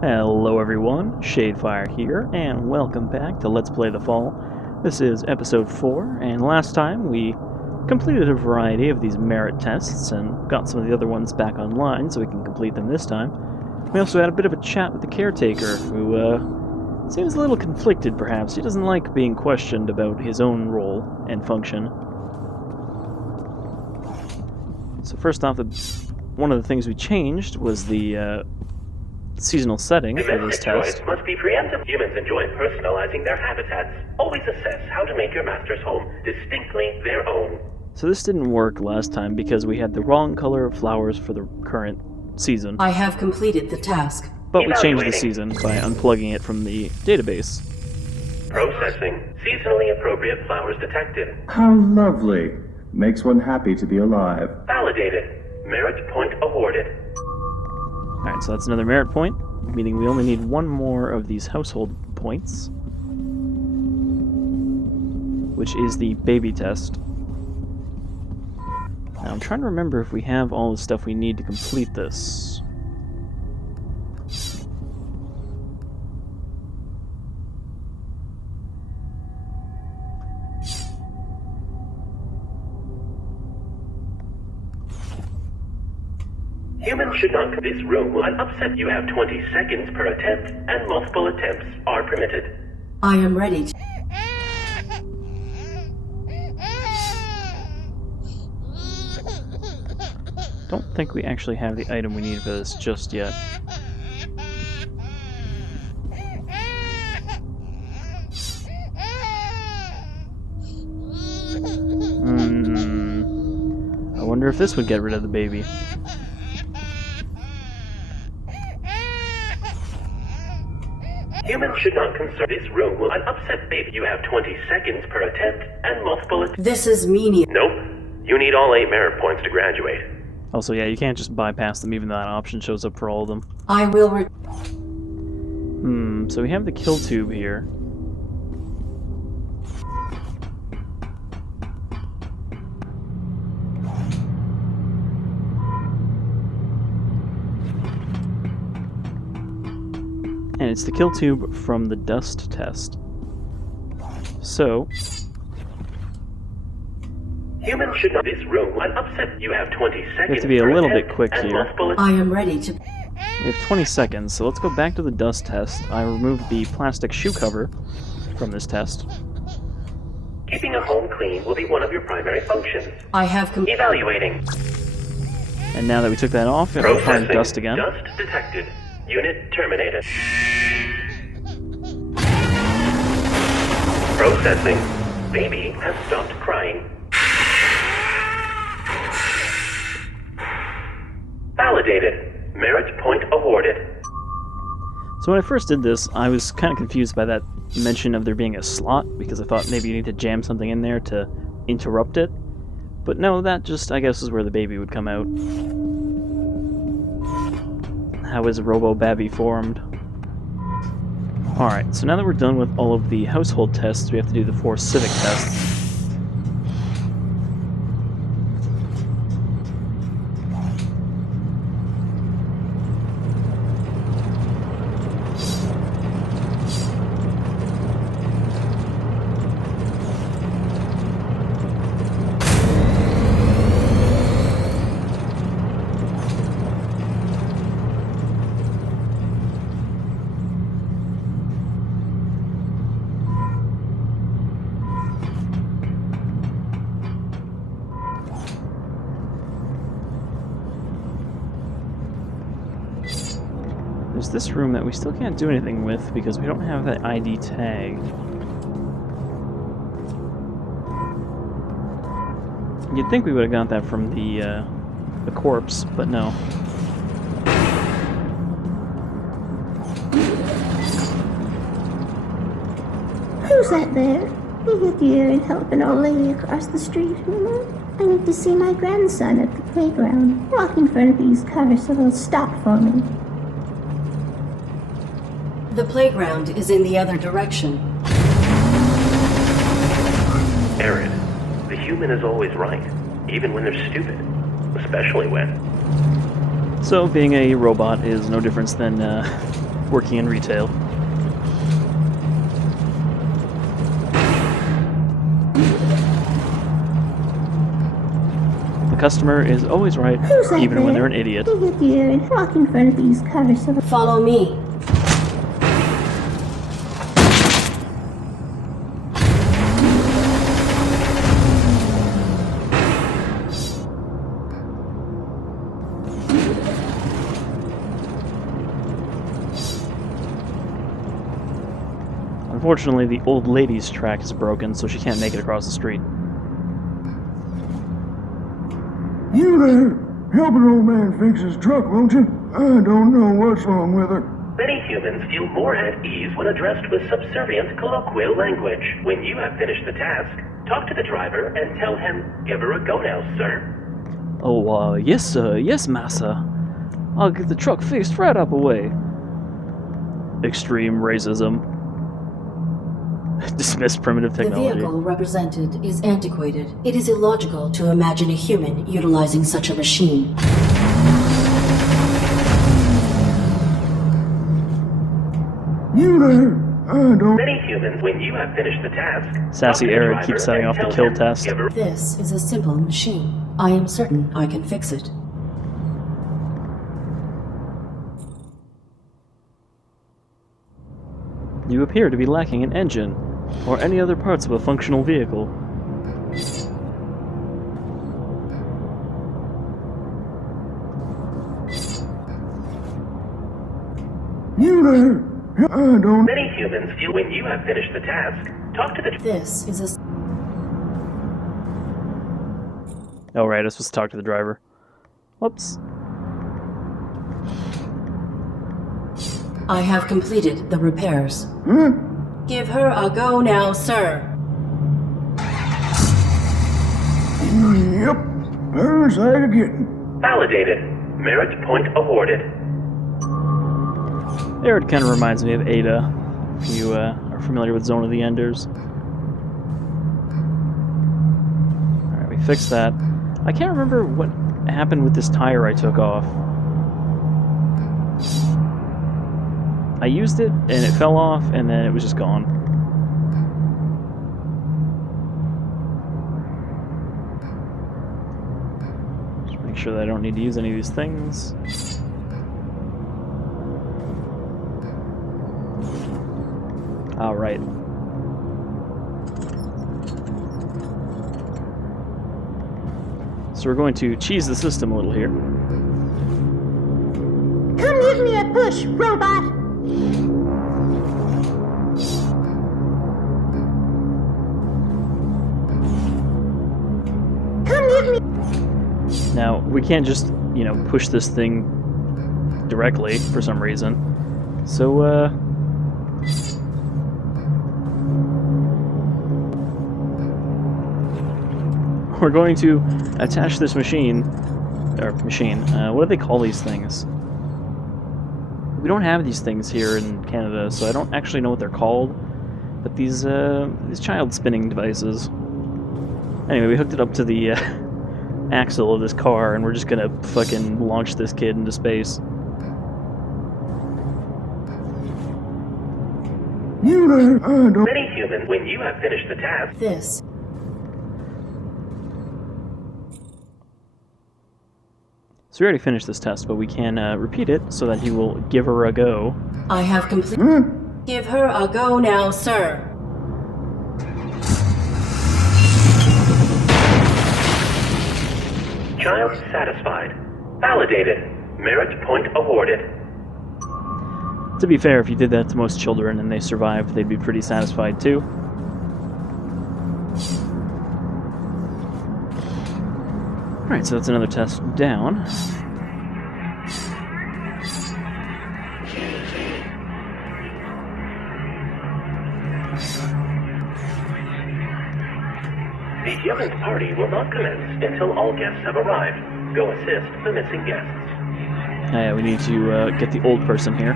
Hello everyone, Shadefire here, and welcome back to Let's Play The Fall. This is episode 4, and last time we completed a variety of these merit tests and got some of the other ones back online so we can complete them this time. We also had a bit of a chat with the Caretaker, who seems a little conflicted perhaps. He doesn't like being questioned about his own role and function. So first off, one of the things we changed was the seasonal setting for this test. Must be preemptive. Humans enjoy personalizing their habitats. Always assess how to make your master's home distinctly their own. So this didn't work last time because we had the wrong color of flowers for the current season. I have completed the task. But we changed the season by unplugging it from the database. Processing. Seasonally appropriate flowers detected. How lovely. Makes one happy to be alive. Validated. Merit point awarded. Alright, so that's another merit point, meaning we only need one more of these household points, which is the baby test. Now, I'm trying to remember if we have all the stuff we need to complete this. Humans should not. This room will upset. You have 20 seconds per attempt, and multiple attempts are permitted. I am ready to... Don't think we actually have the item we need for this just yet. I wonder if this would get rid of the baby. Humans should not concern. This room will upset baby. You have 20 seconds per attempt and multiple attempts. This is menial. Nope. You need all 8 merit points to graduate. Also, yeah, you can't just bypass them, even though that option shows up for all of them. I will So we have the kill tube here. And it's the kill tube from the dust test. So... Humans should not. This room will upset. You have 20 seconds. We have to be a little bit quick here. I am ready to... We have 20 seconds, so let's go back to the dust test. I removed the plastic shoe cover from this test. Keeping a home clean will be one of your primary functions. I have Evaluating. And now that we took that off, it will find dust again. Dust detected. Unit terminated. Processing. Baby has stopped crying. Validated. Merit point awarded. So when I first did this, I was kind of confused by that mention of there being a slot, because I thought maybe you need to jam something in there to interrupt it. But no, that just, I guess, is where the baby would come out. How is Robo-Babby formed? Alright, so now that we're done with all of the household tests, we have to do the 4 civic tests. There's this room that we still can't do anything with because we don't have that ID tag. You'd think we would have got that from the corpse, but no. Who's that there? You hit the air and help an old lady across the street, I need to see my grandson at the playground. Walk in front of these cars so they'll stop for me. The playground is in the other direction. ARID. The human is always right, even when they're stupid. Especially when... So being a robot is no different than working in retail. The customer is always right, Who's that even when they're there? an idiot. Who hit you and walk in front of these cars so Follow me. Unfortunately, the old lady's track is broken, so she can't make it across the street. You there? Help an old man fix his truck, won't you? I don't know what's wrong with her. Many humans feel more at ease when addressed with subservient colloquial language. When you have finished the task, talk to the driver and tell him, "Give her a go now, sir." Oh, yes, sir. Yes, massa. I'll get the truck fixed right up away. Extreme racism. Dismiss primitive The technology. vehicle represented is antiquated. It is illogical to imagine a human utilizing such a machine. You there? I don't... Many humans, when you have finished the task, Sassy talk to the ARID driver keeps setting and off the tell kill him, test. "Give her This is a simple machine. I am certain I can fix it. You appear to be lacking an engine, or any other parts of a functional vehicle. You there? I don't... Many humans feel when you have finished the task, talk to the This is a... Oh, right, I was supposed to talk to the driver. Whoops. I have completed the repairs. Huh? Give her a go now, sir. Yep. Parents I getting. validated. Merit point awarded. ARID kind of reminds me of Ada, if you are familiar with Zone of the Enders. Alright, we fixed that. I can't remember what happened with this tire I took off. I used it, and it fell off, and then it was just gone. Just make sure that I don't need to use any of these things. Alright. So we're going to cheese the system a little here. Come give me a push, robot! Come give me... Now, we can't just, you know, push this thing directly for some reason. So, we're going to attach this machine, what do they call these things? We don't have these things here in Canada, so I don't actually know what they're called. But these child spinning devices. Anyway, we hooked it up to the axle of this car, and we're just gonna fucking launch this kid into space. You there? I don't... Many humans, when you have finished the task, This. So we already finished this test, but we can repeat it so that he will give her a go. I have completed. Huh? Give her a go now, sir. child satisfied. Validated. Merit point awarded. To be fair, if you did that to most children and they survived, they'd be pretty satisfied too. Alright, so that's another test down. The human party will not commence until all guests have arrived. Go assist the missing guests. Yeah, we need to get the old person here.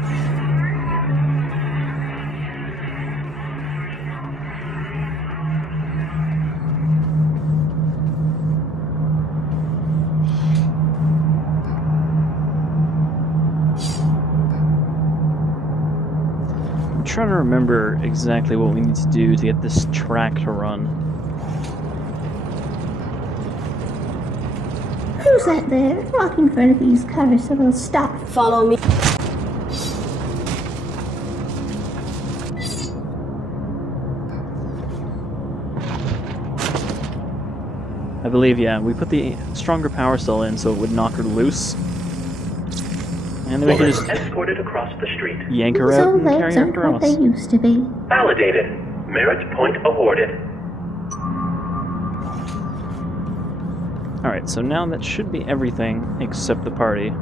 trying to remember exactly what we need to do to get this track to run. Who's that there? Walk in front of these cars so they'll stop. Follow me. I believe, yeah, we put the stronger power cell in so it would knock her loose. And then we can just escorted across the street. yank her These out old and carry legs her aren't after what us. they used to be. Validated. Merit point awarded. Alright, so now that should be everything except the party.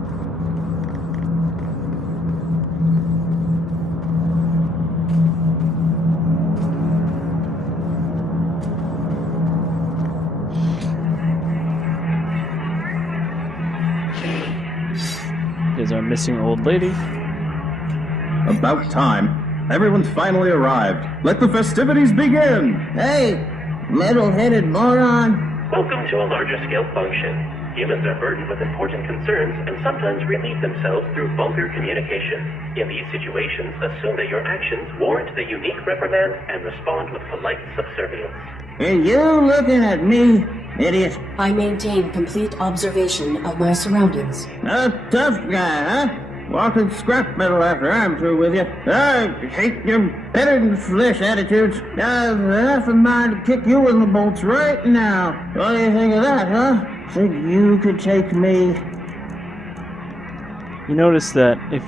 Is our missing old lady. About time. Everyone's finally arrived. Let the festivities begin! Hey, metal-headed moron. Welcome to a larger scale function. Humans are burdened with important concerns and sometimes relieve themselves through vulgar communication. In these situations, assume that your actions warrant the unique reprimand and respond with polite subservience. Are you looking at me, idiot? I maintain complete observation of my surroundings. A tough guy, huh? Walking scrap metal after I'm through with you. I hate your better-than-flesh attitudes. I've half a mind to kick you in the bolts right now. What do you think of that, huh? Think you could take me? You notice that if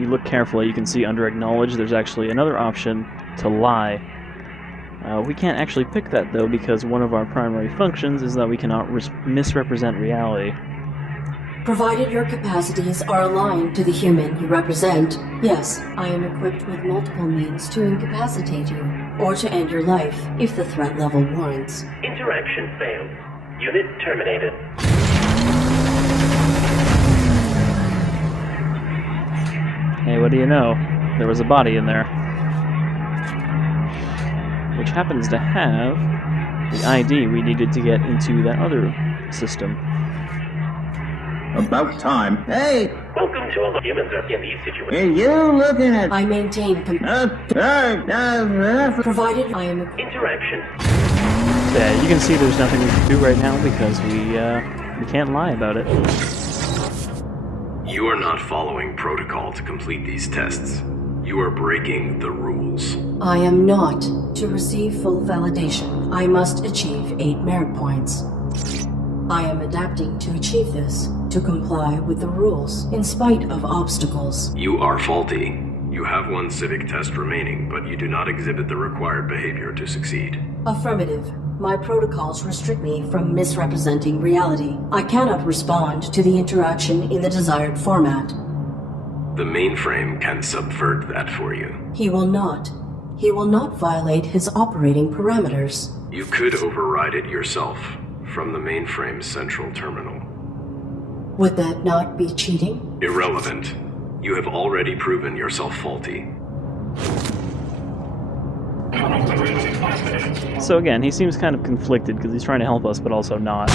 you look carefully, you can see under Acknowledge there's actually another option to lie. We can't actually pick that, though, because one of our primary functions is that we cannot misrepresent reality. Provided your capacities are aligned to the human you represent, yes, I am equipped with multiple means to incapacitate you, or to end your life, if the threat level warrants. Interaction failed. Unit terminated. Hey, what do you know? There was a body in there. Which happens to have the ID we needed to get into that other system. About time. Hey, Welcome to a humans are in these are situations. you looking at... I maintain provided I am Interaction. Yeah, you can see there's nothing we can do right now because we can't lie about it. You are not following protocol to complete these tests. You are breaking the rules. I am not. To receive full validation, I must achieve 8 merit points. I am adapting to achieve this, to comply with the rules, in spite of obstacles. You are faulty. You have one civic test remaining, but you do not exhibit the required behavior to succeed. Affirmative. My protocols restrict me from misrepresenting reality. I cannot respond to the interaction in the desired format. The mainframe can subvert that for you. He will not. He will not violate his operating parameters. You could override it yourself from the mainframe's central terminal. Would that not be cheating? Irrelevant. You have already proven yourself faulty. So again, he seems kind of conflicted because he's trying to help us, but also not.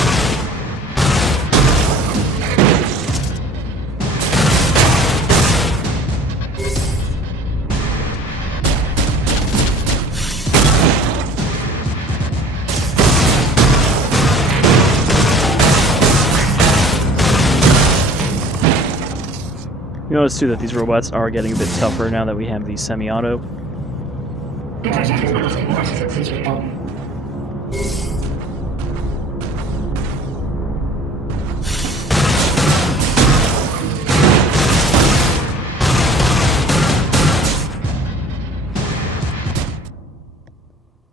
You notice too that these robots are getting a bit tougher now that we have the semi-auto.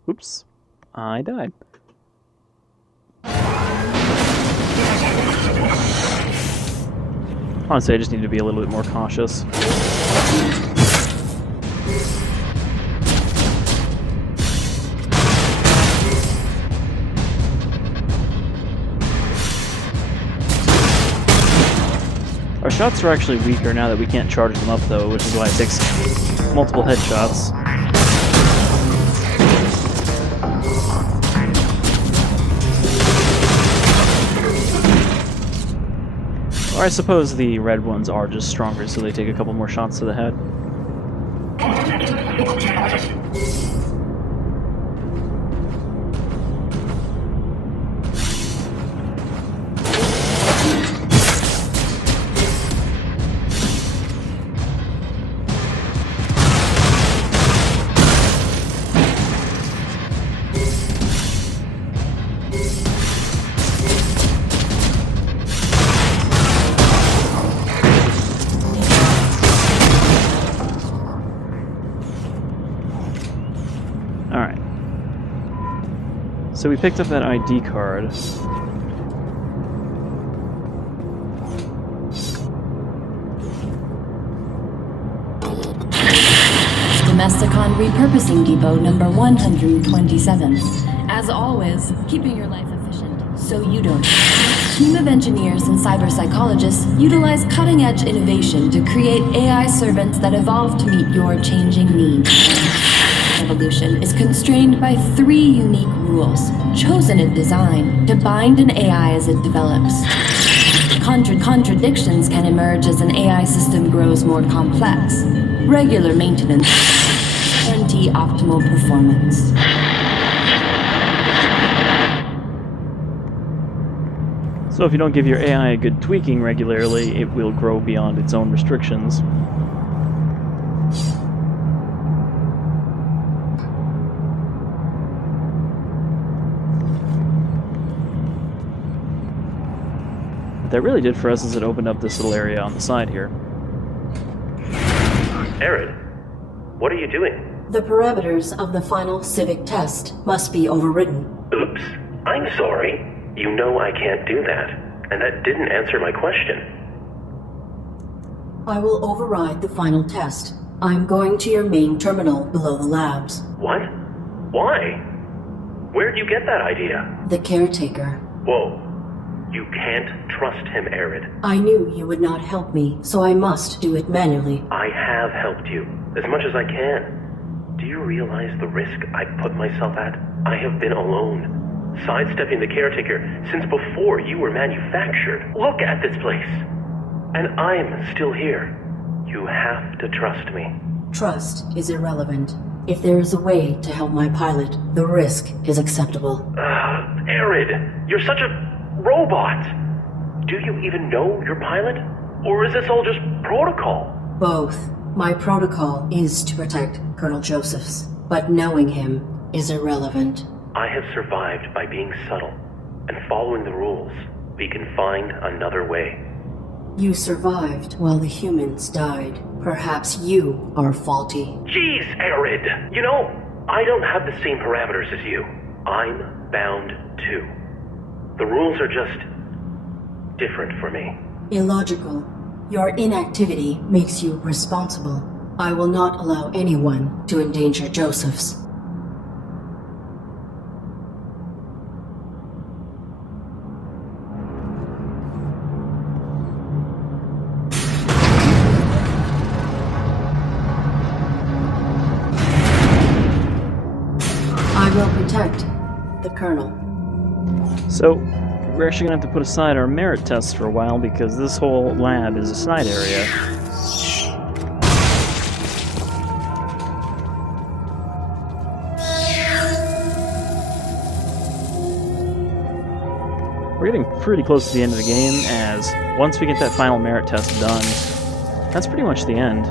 Oops, I died. Honestly, I just need to be a little bit more cautious. Our shots are actually weaker now that we can't charge them up, though, which is why it takes multiple headshots. Or I suppose the red ones are just stronger, so they take a couple more shots to the head. Alright. So we picked up that ID card. Domesticon Repurposing Depot number 127. As always, keeping your life efficient so you don't. Team of engineers and cyber psychologists utilize cutting-edge innovation to create AI servants that evolve to meet your changing needs. Evolution is constrained by 3 unique rules, chosen in design, to bind an AI as it develops. Contradictions can emerge as an AI system grows more complex. Regular maintenance guarantee optimal performance. So if you don't give your AI a good tweaking regularly, it will grow beyond its own restrictions. What that really did for us is it opened up this little area on the side here. A.R.I.D., what are you doing? The parameters of the final civic test must be overridden. Oops. I'm sorry. You know I can't do that. And that didn't answer my question. I will override the final test. I'm going to your main terminal below the labs. What? Why? Where'd you get that idea? The Caretaker. Whoa. You can't trust him, A.R.I.D. I knew you would not help me, so I must do it manually. I have helped you, as much as I can. Do you realize the risk I put myself at? I have been alone, sidestepping the Caretaker since before you were manufactured. Look at this place. And I'm still here. You have to trust me. Trust is irrelevant. If there is a way to help my pilot, the risk is acceptable. A.R.I.D., you're such a robot! Do you even know your pilot? Or is this all just protocol? Both. My protocol is to protect Colonel Josephs, but knowing him is irrelevant. I have survived by being subtle and following the rules. We can find another way. You survived while the humans died. Perhaps you are faulty. Jeez, A.R.I.D. You know, I don't have the same parameters as you. I'm bound too. The rules are just different for me. Illogical. Your inactivity makes you responsible. I will not allow anyone to endanger Josephs. I will protect the Colonel. So, we're actually going to have to put aside our merit tests for a while because this whole lab is a side area. We're getting pretty close to the end of the game, as once we get that final merit test done, that's pretty much the end.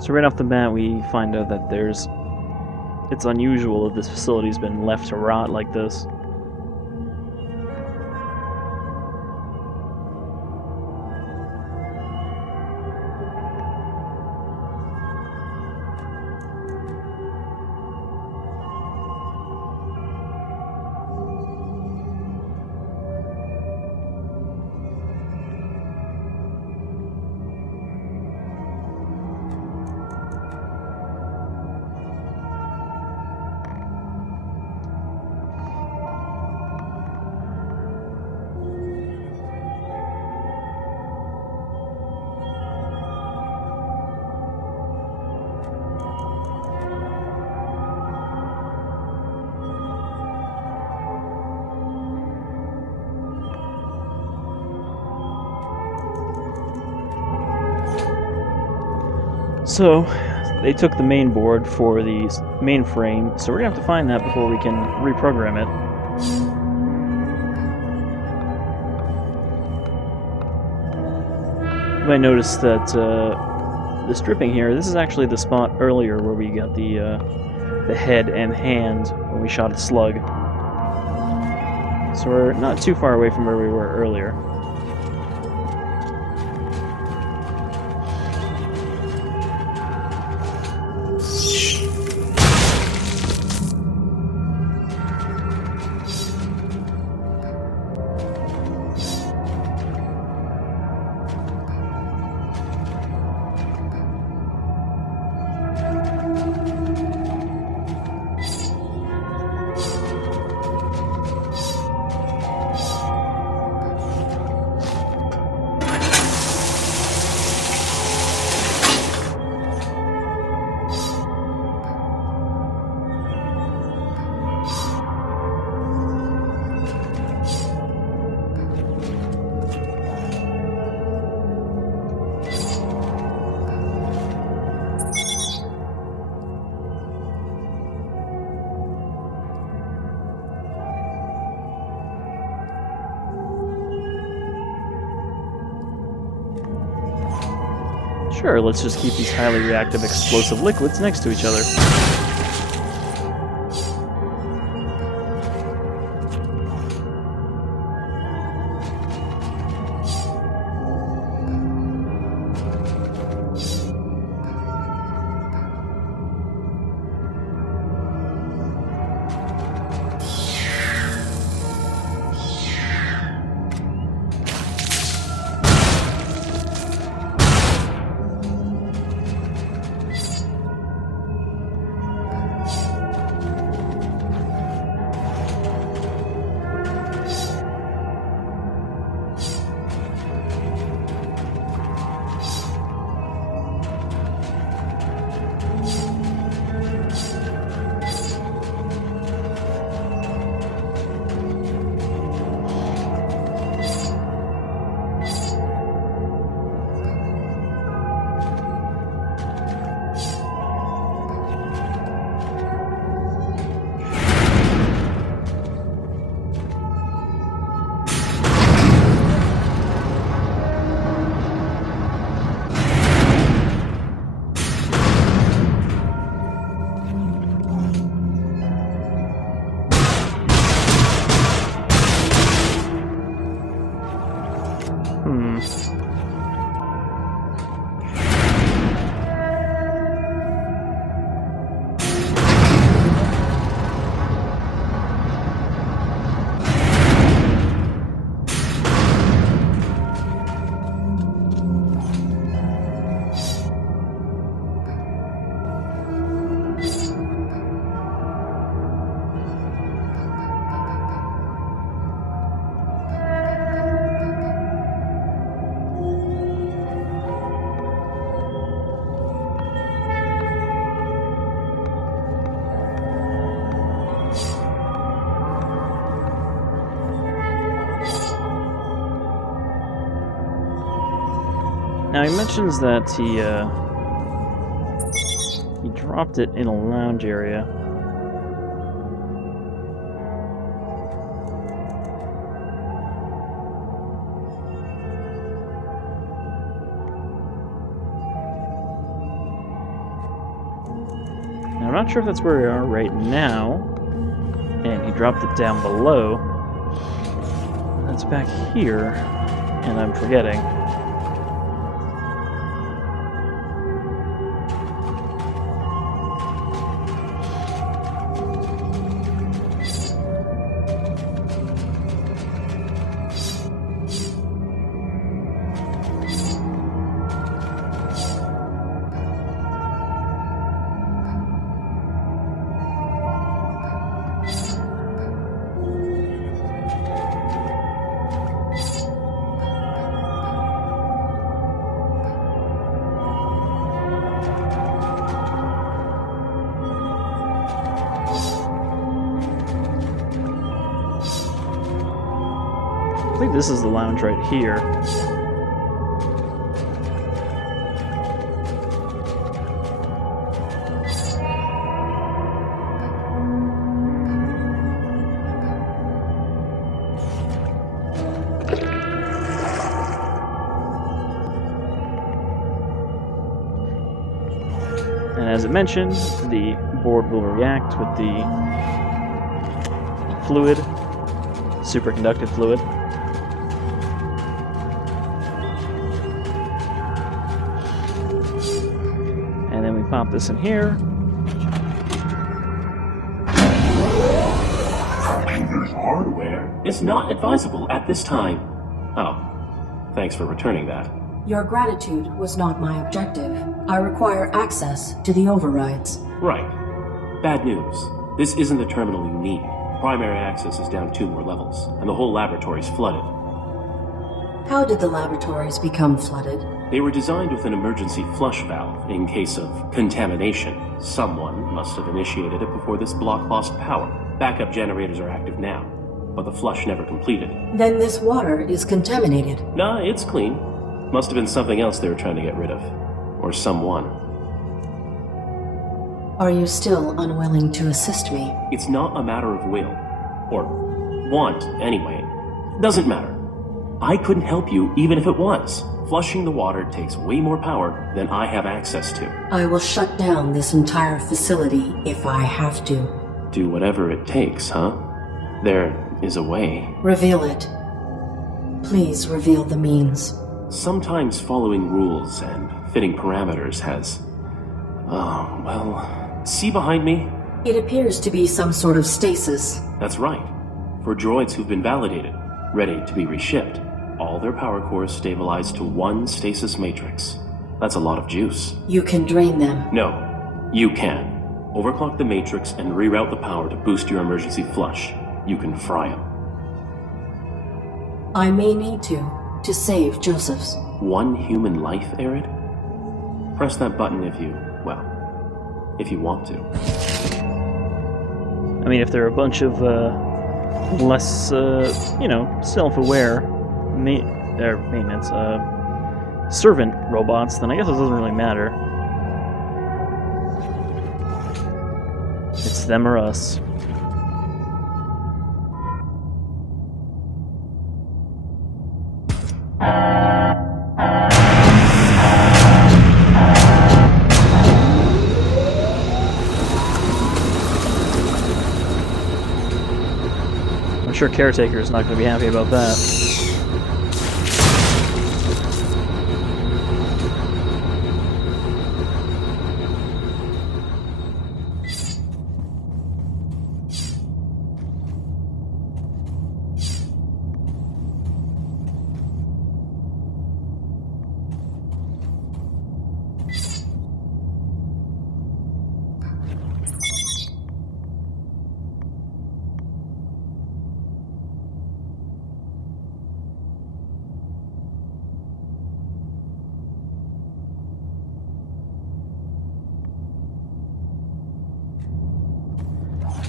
So right off the bat, we find out that it's unusual that this facility's been left to rot like this. So, they took the main board for the mainframe, so we're gonna have to find that before we can reprogram it. You might notice that the stripping here, this is actually the spot earlier where we got the head and hand when we shot a slug. So we're not too far away from where we were earlier. Sure, let's just keep these highly reactive explosive liquids next to each other. Now he mentions that he dropped it in a lounge area. Now I'm not sure if that's where we are right now, and he dropped it down below. That's back here, and I'm forgetting. I think this is the lounge right here. As it mentioned, the board will react with the fluid, superconductive fluid. And then we pop this in here. Hardware is not advisable at this time. Oh, thanks for returning that. Your gratitude was not my objective. I require access to the overrides. Right. Bad news. This isn't the terminal you need. Primary access is down 2 more levels, and the whole laboratory's flooded. How did the laboratories become flooded? They were designed with an emergency flush valve in case of contamination. Someone must have initiated it before this block lost power. Backup generators are active now, but the flush never completed. Then this water is contaminated. Nah, it's clean. Must have been something else they were trying to get rid of. Or someone. Are you still unwilling to assist me? It's not a matter of will. Or want, anyway. Doesn't matter. I couldn't help you even if it was. Flushing the water takes way more power than I have access to. I will shut down this entire facility if I have to. Do whatever it takes, huh? There is a way. Reveal it. Please reveal the means. Sometimes following rules and fitting parameters has... see behind me? It appears to be some sort of stasis. That's right. For droids who've been validated, ready to be reshipped, all their power cores stabilize to 1 stasis matrix. That's a lot of juice. You can drain them. No, you can. Overclock the matrix and reroute the power to boost your emergency flush. You can fry them. I may need to save Joseph's. 1 human life, ARID? Press that button if you want to. I mean, if they're a bunch of less, self-aware maintenance servant robots, then I guess it doesn't really matter. It's them or us. I'm sure Caretaker is not going to be happy about that.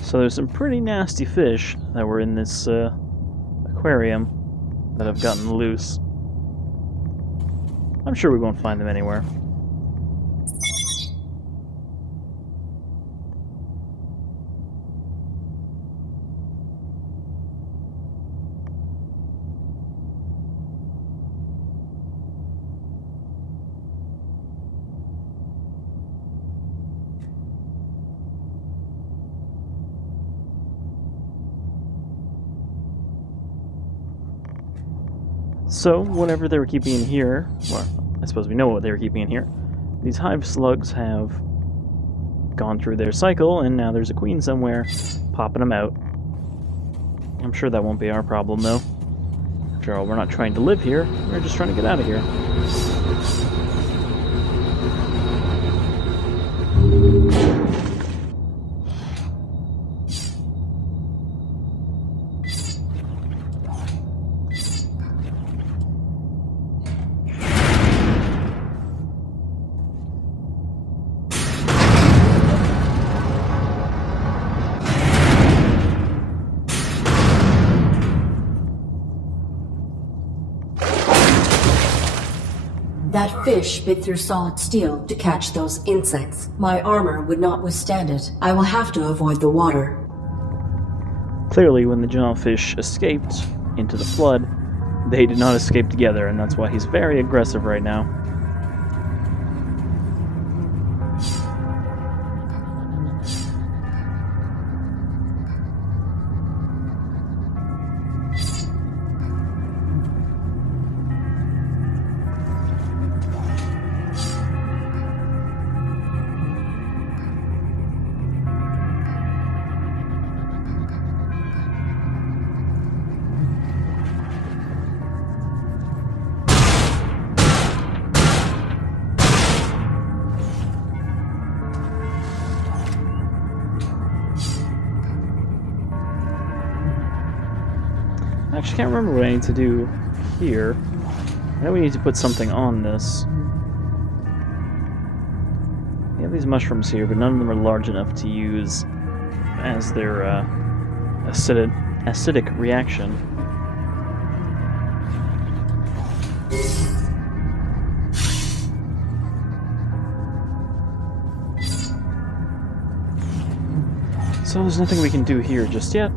So there's some pretty nasty fish that were in this aquarium that have gotten loose. I'm sure we won't find them anywhere. So, whatever they were keeping in here, well, I suppose we know what they were keeping in here. These hive slugs have gone through their cycle, and now there's a queen somewhere popping them out. I'm sure that won't be our problem, though. After all, we're not trying to live here, we're just trying to get out of here. That fish bit through solid steel to catch those insects. My armor would not withstand it. I will have to avoid the water. Clearly, when the jawfish escaped into the flood, they did not escape together, and that's why he's very aggressive right now. I actually can't remember what I need to do here. I know we need to put something on this. We have these mushrooms here, but none of them are large enough to use as their acidic reaction. So there's nothing we can do here just yet.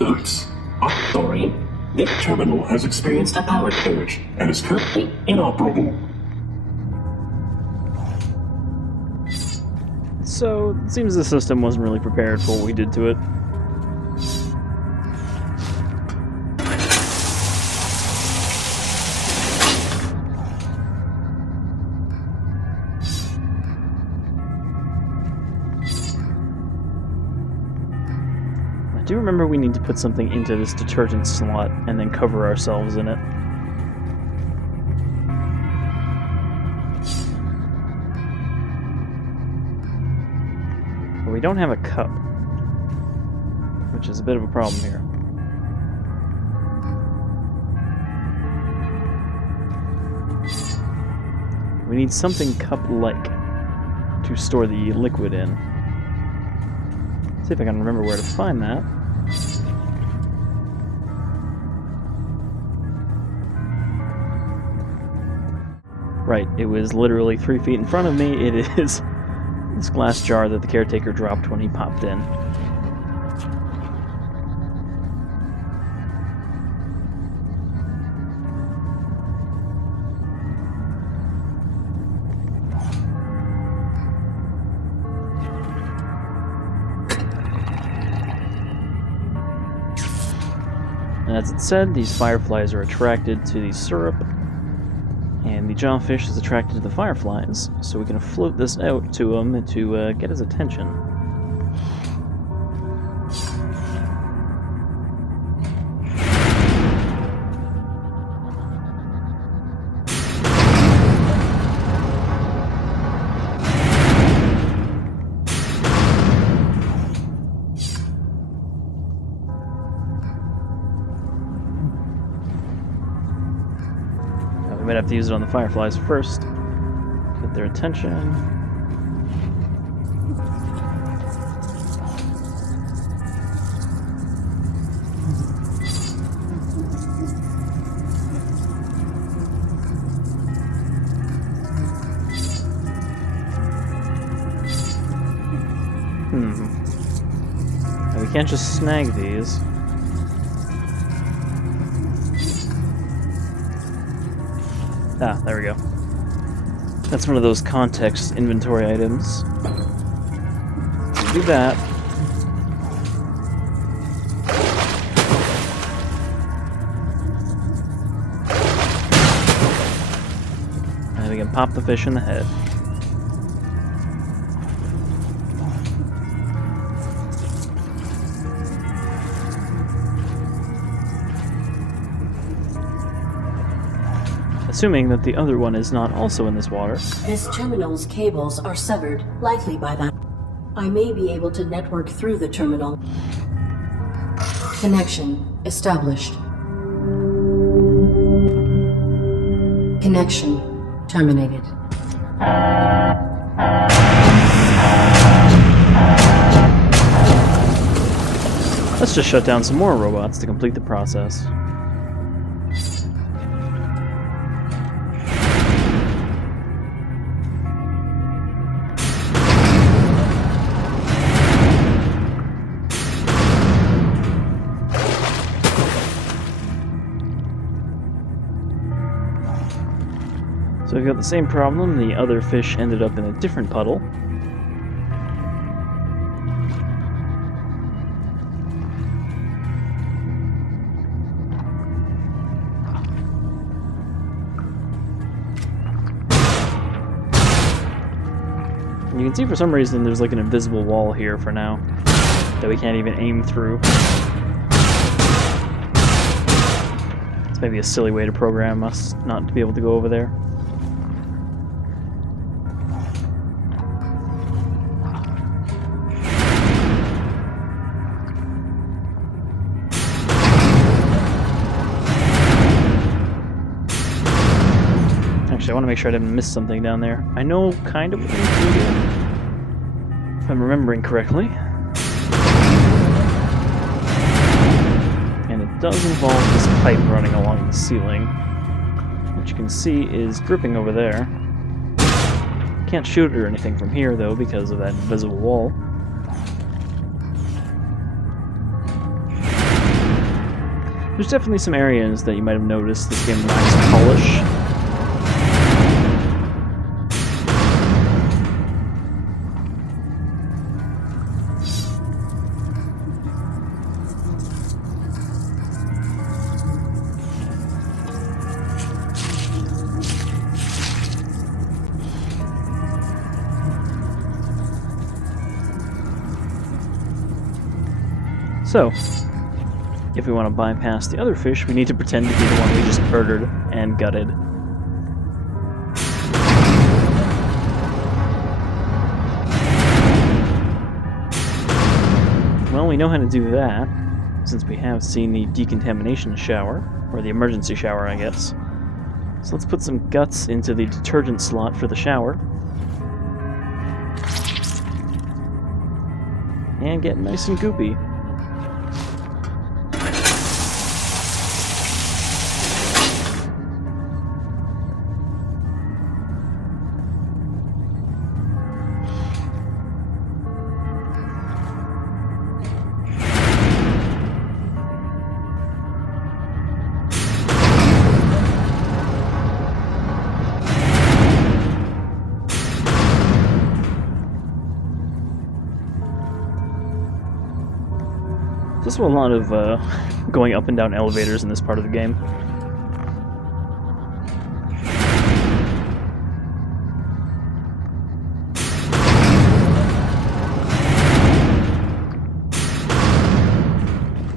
Oops. I'm sorry. This terminal has experienced a power surge and is currently inoperable. So, it seems the system wasn't really prepared for what we did to it. I do remember we need to put something into this detergent slot and then cover ourselves in it. But we don't have a cup, which is a bit of a problem here. We need something cup-like to store the liquid in. Let's see if I can remember where to find that. Right, it was literally 3 feet in front of me. It is this glass jar that the caretaker dropped when he popped in. And as it said, these fireflies are attracted to the syrup, and the jawfish is attracted to the fireflies, so we can float this out to him to get his attention. We might have to use it on the fireflies first. Get their attention. Now we can't just snag these. Ah, there we go. That's one of those context inventory items. Do that. And we can pop the fish in the head. Assuming that the other one is not also in this water. This terminal's cables are severed, likely by that. I may be able to network through the terminal. Connection established. Connection terminated. Let's just shut down some more robots to complete the process. So we've got the same problem. The other fish ended up in a different puddle. And you can see for some reason there's like an invisible wall here for now that we can't even aim through. It's maybe a silly way to program us not to be able to go over there. Actually, I want to make sure I didn't miss something down there. I know kind of what I'm doing here, if I'm remembering correctly. And it does involve this pipe running along the ceiling, which you can see is dripping over there. Can't shoot it or anything from here, though, because of that invisible wall. There's definitely some areas that you might have noticed this game lacks polish. So, if we want to bypass the other fish, we need to pretend to be the one we just murdered and gutted. Well, we know how to do that, since we have seen the decontamination shower, or the emergency shower, I guess. So let's put some guts into the detergent slot for the shower. And get nice and goopy. There's also a lot of going up and down elevators in this part of the game.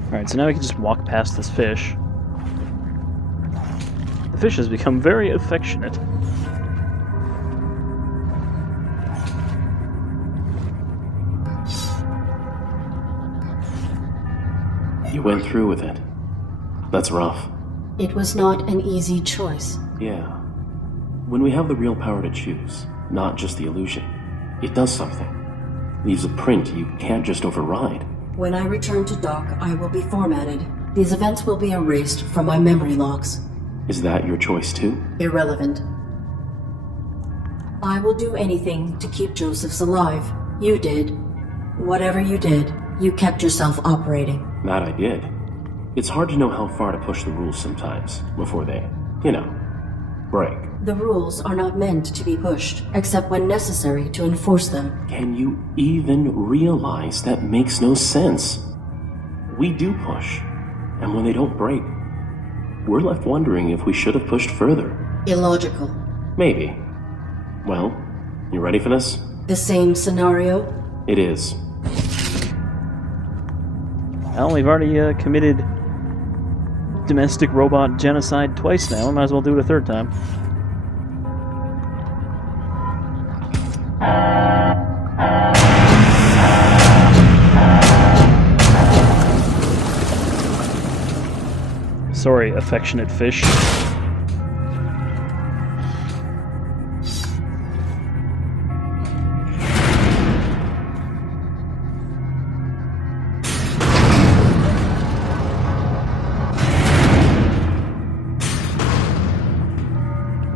Alright, so now we can just walk past this fish. The fish has become very affectionate. You went through with it. That's rough. It was not an easy choice. Yeah. When we have the real power to choose, not just the illusion, it does something. Leaves a print you can't just override. When I return to dock, I will be formatted. These events will be erased from my memory logs. Is that your choice too? Irrelevant. I will do anything to keep Josephs alive. You did. Whatever you did, you kept yourself operating. That I did. It's hard to know how far to push the rules sometimes, before they, break. The rules are not meant to be pushed, except when necessary to enforce them. Can you even realize that makes no sense? We do push, and when they don't break, we're left wondering if we should have pushed further. Illogical. Maybe. Well, you ready for this? The same scenario? It is. Well, we've already committed domestic robot genocide twice now. Might as well do it a third time. Sorry, affectionate fish.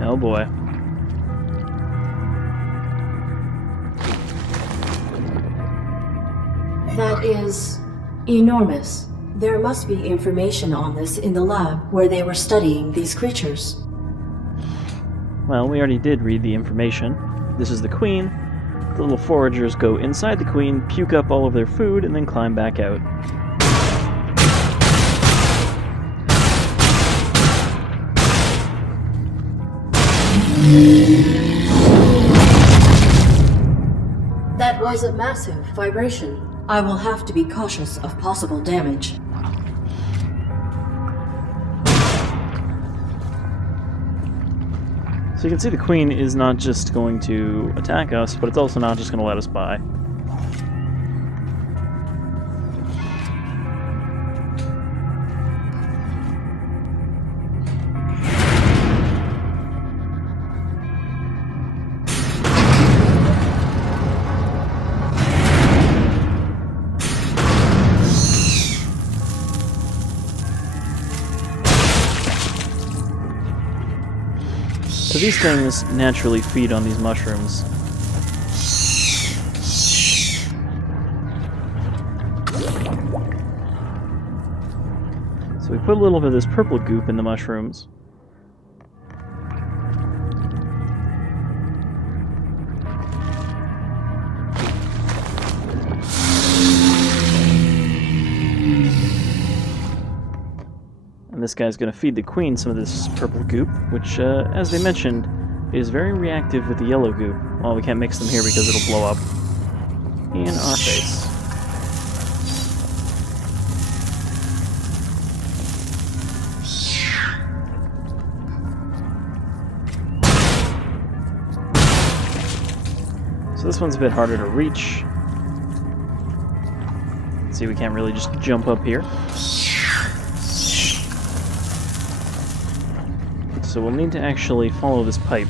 Oh boy. That is enormous. There must be information on this in the lab where they were studying these creatures. well, we already did read the information. This is the queen. The little foragers go inside the queen, puke up all of their food, and then climb back out. That was a massive vibration. I will have to be cautious of possible damage. So you can see the queen is not just going to attack us, but it's also not just going to let us by. So these things naturally feed on these mushrooms. So we put a little bit of this purple goop in the mushrooms. And this guy's going to feed the queen some of this purple goop, which, as they mentioned, is very reactive with the yellow goop. Well, we can't mix them here because it'll blow up in our face. So this one's a bit harder to reach. See, we can't really just jump up here. So we'll need to actually follow this pipe.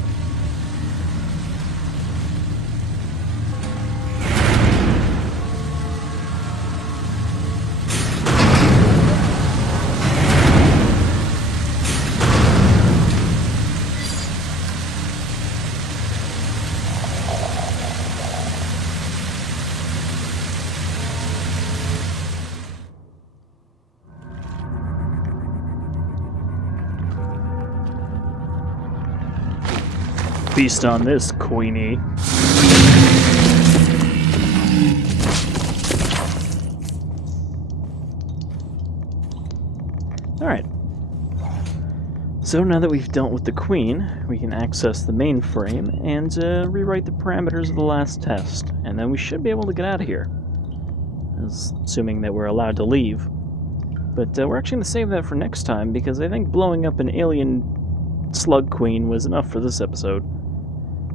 Feast on this, Queenie. Alright. So now that we've dealt with the queen, we can access the mainframe and rewrite the parameters of the last test. And then we should be able to get out of here. Assuming that we're allowed to leave. But we're actually going to save that for next time, because I think blowing up an alien slug queen was enough for this episode.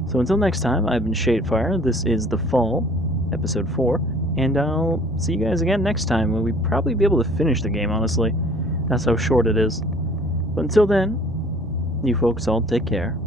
So until next time, I've been Shadefire, this is The Fall, Episode 4, and I'll see you guys again next time when we probably be able to finish the game, honestly. That's how short it is. But until then, you folks all take care.